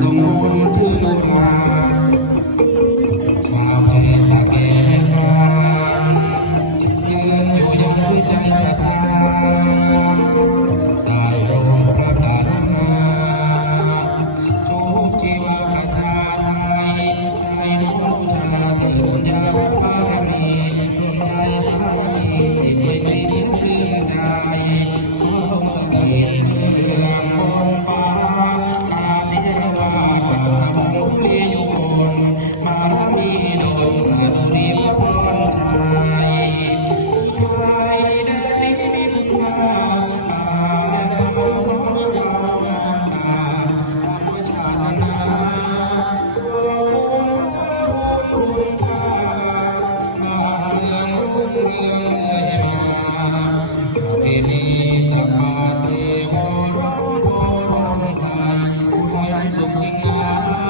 ต้องบุญที่มันมาชาเพสะเกกายืนอยู่ยังด้วยใจศรัทธาใต้ร่มพระกรุณาทุกชีวประชาไทยใจน้อมบูชาเถิดยาบารมีร่วมใจสามัคคีจิตไม่ตรีสิ้นเลื่อนใจขอทรงสถิตเมืองบนฟ้าอาเสียงว่ากราบพระบุรีอยู่คนบารมีดลสาธุรีพระพรชัยไทยแดนนี้มีคุณค่าป่าและเขาของเรางามตาธรรมชาตินานาคุณค่าบ้านเมืองรุ่งเรืองเรื่อยมาประเพณีตักบาตรเทโวร้องโพร้องสายอุทัยสุขยิ่งงาม